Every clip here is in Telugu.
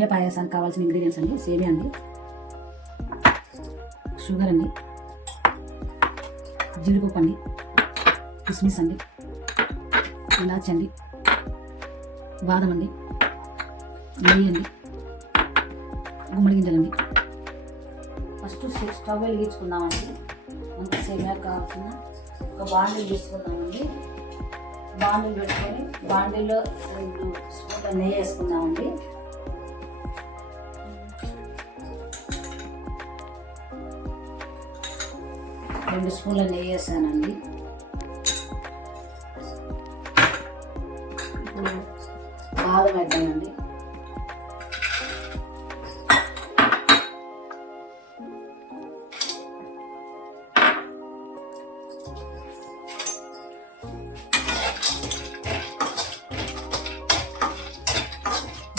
సేమియా పాయసానికి కావాల్సిన ఇంగ్రీడియంట్స్ అండి: సేమియా అండి, షుగర్ అండి, జీడిపప్పు అండి, కిస్మిస్ అండి, ఇలాచి అండి, బాదం అండి, నెయ్యి అండి, గుమ్మడి గింజలండి. First stove వెలిగించుకుందామండి. అంత సేమియా కావాల్సిన ఒక బాండిల్ తీసుకుందామండి. బాండిల్ పెట్టుకొని బాండిల్లో 2 స్పూన్ల నెయ్యి వేసుకుందామండి. రెండు స్పూన్ల నెయ్యి వేసానండి. ఇప్పుడు బాదం వేద్దామండి.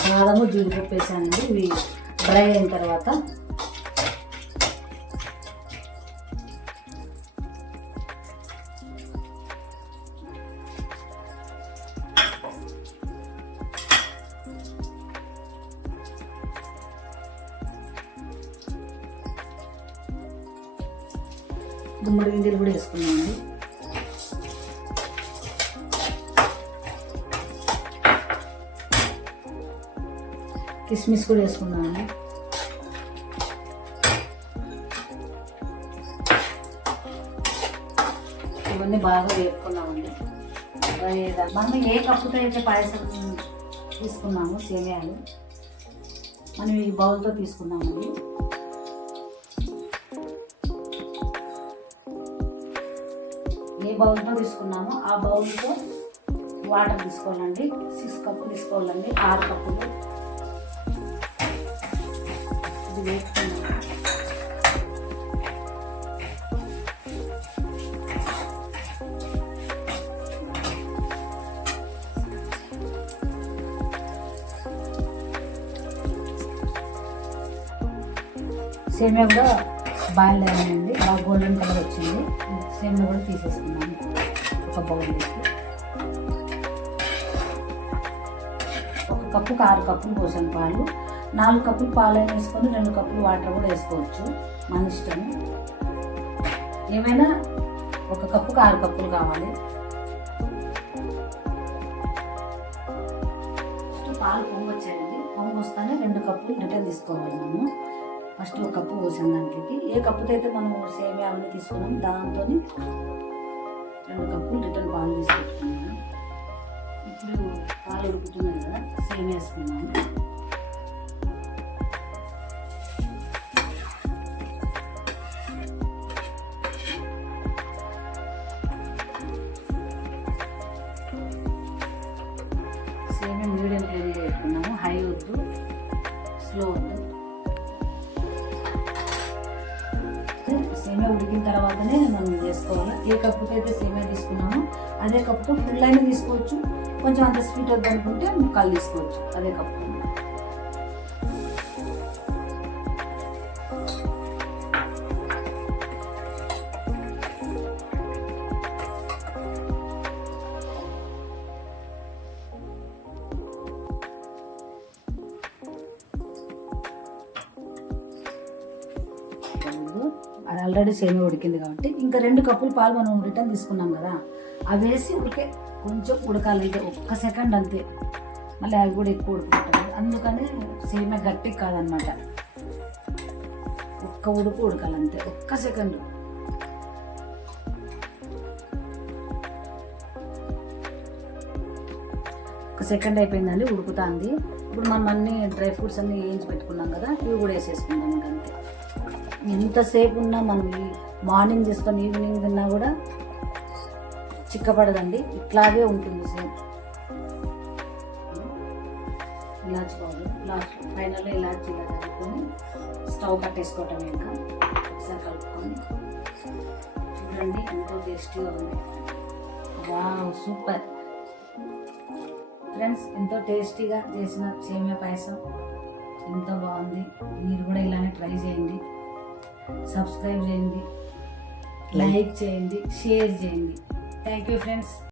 బాదము జీడిపప్పు వేసానండి. ఇవి డ్రై అయిన తర్వాత గుమ్మడి గింజలు కూడా వేసుకున్నామండి. కిస్మిస్ కూడా వేసుకున్నామండి. ఇవన్నీ బాగా వేపుకున్నామండి. మనం ఏ కప్పుతో అయితే పాయసం తీసుకున్నాము సేమియాలు, మనం ఈ బౌల్తో తీసుకున్నామండి. ఏ బౌల్తో తీసుకున్నామో ఆ బౌల్తో వాటర్ తీసుకోవాలండి. 6 కప్పులు తీసుకోవాలండి. 6 కప్పులు. ఇది వేసుకున్నాము. సేమియా కూడా బాయిల్ అయ్యాయండి. బాగా గోల్డెన్ కలర్ వచ్చింది. సేమియా కూడా తీసేసుకున్నాము ఒక బౌల్లోకి. 1 కప్పుకి 6 కప్పులు పోసాను పాలు. 4 కప్పులు పాలు వేసుకొని 2 కప్పులు వాటర్ కూడా వేసుకోవచ్చు, మన ఇష్టం. ఏమైనా 1 కప్పుకి 6 కప్పులు కావాలి. ఫస్ట్ పాలు పొంగు వచ్చాయండి. పొంగు వస్తానే 2 కప్పులు రిటర్న్ తీసుకోవాలి. మనం ఫస్ట్ 1 కప్పు పోసాను దాంట్లోకి. ఏ కప్పుతో అయితే మనం సేమియా అవన్నీ తీసుకున్నాం దాంతో 2 కప్పులు రిటర్న్ పాలు తీసుకుంటున్నాను. ఇప్పుడు పాలు ఉడుకుతున్నాయి కదా, సేమియా వేసుకున్నాను. సేమియా మీడియం ఫ్లేమ్లో పెట్టుకున్నాము. హై వద్దు, స్లో వద్దు. సేమియా ఉడికిన తర్వాతనే మనం వేసుకోవాలి. ఏ కప్పుతో అయితే సేమియా తీసుకున్నామో అదే కప్పుతో ఫుల్ అయినా తీసుకోవచ్చు. కొంచెం అంత స్వీట్ వద్దు అనుకుంటే ముక్కలు తీసుకోవచ్చు అదే కప్పు. అది ఆల్రెడీ సేమియా ఉడికింది కాబట్టి ఇంకా 2 కప్పులు పాలు మనం రిటర్న్ తీసుకున్నాం కదా, అవి వేసి ఉడికే కొంచెం ఉడకాలి. అంటే 1 సెకండ్ అంతే. మళ్ళీ అవి కూడా ఎక్కువ ఉడుకుంటాయి. అందుకని సేమియా గట్టిగా కాదనమాట. 1 ఉడుకు ఉడకాలి అంతే, 1 సెకండ్. ఒక సెకండ్ అయిపోయిందండి, ఉడుకుతుంది. ఇప్పుడు మనం అన్ని డ్రై ఫ్రూట్స్ అన్నీ వేయించి పెట్టుకున్నాం కదా, ఇవి కూడా వేసేసుకుందాం. ఇంకంతే. ఎంతసేపు ఉన్నా మనం మార్నింగ్ చేసుకొని ఈవినింగ్ తిన్నా కూడా చిక్కపడదండి, ఇట్లాగే ఉంటుంది సేమ్. ఇలాచి పౌడర్ లాస్ట్ ఫైనల్లో ఇలాచి ఇలా కలుపుకొని స్టవ్ కట్టేసుకోవటం. ఇంకా ఒకసారి కలుపుకొని చూడండి ఎంతో టేస్టీగా ఉంది. Wow, super friends. ఎంతో టేస్టీగా చేసిన సేమియా పాయసం ఎంతో బాగుంది. మీరు కూడా ఇలానే ట్రై చేయండి. సబ్స్క్రైబ్ చేయండి, లైక్ చేయండి, షేర్ చేయండి. Thank you friends.